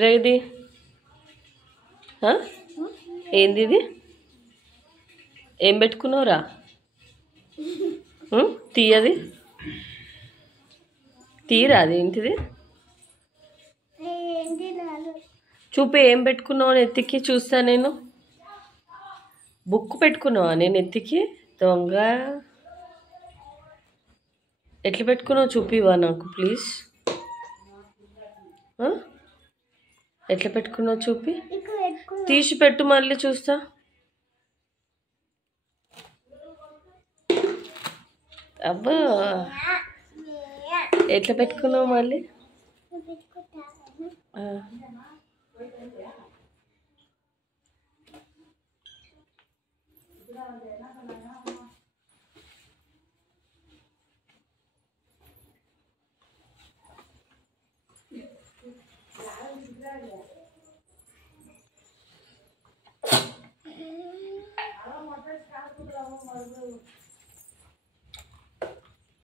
ఇది ఏంది ఇది? ఏం పెట్టుకున్నావురా? తీయది తీరా, అది ఏంటిది? చూపి, ఏం పెట్టుకున్నావు ఎత్తికి? చూస్తా నేను. బుక్ పెట్టుకున్నావా నేను ఎత్తికి? దొంగ, ఎట్లా పెట్టుకున్నావు చూపివా నాకు ప్లీజ్. ఎట్లా పెట్టుకున్నావు చూపి, తీసి పెట్టు మళ్ళీ చూస్తా. అబ్బా, ఎట్లా పెట్టుకున్నావు మళ్ళీ?